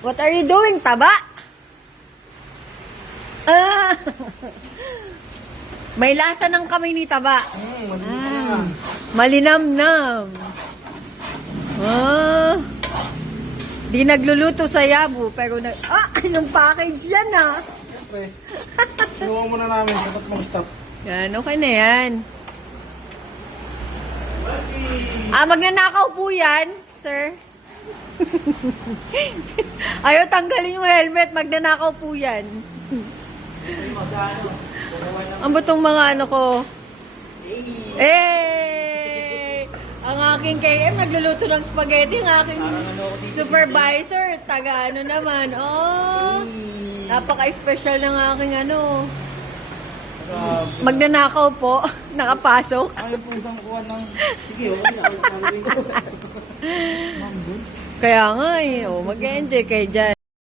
What are you doing, taba? Ah! May lasa ng kamay ni taba. Malinamnam. Ah! Di nagluluto sa Yabu, pero anong package yan Siyempre. Inuwa muna namin. Dapat mag-stop. Yan, okay na yan. Magnanakaw po yan, sir. Ayaw tanggalin yung helmet, magnanakaw po yan. Ang butong mga ano ko. Ang aking KM nagluluto ng spaghetti. Ang aking supervisor, taga ano naman. Napaka-special ng aking ano. Magnanakaw po. Nakapasok. Ayaw po isang kuha ng... Sige, Kaya nga mag-enjoy kayo dyan.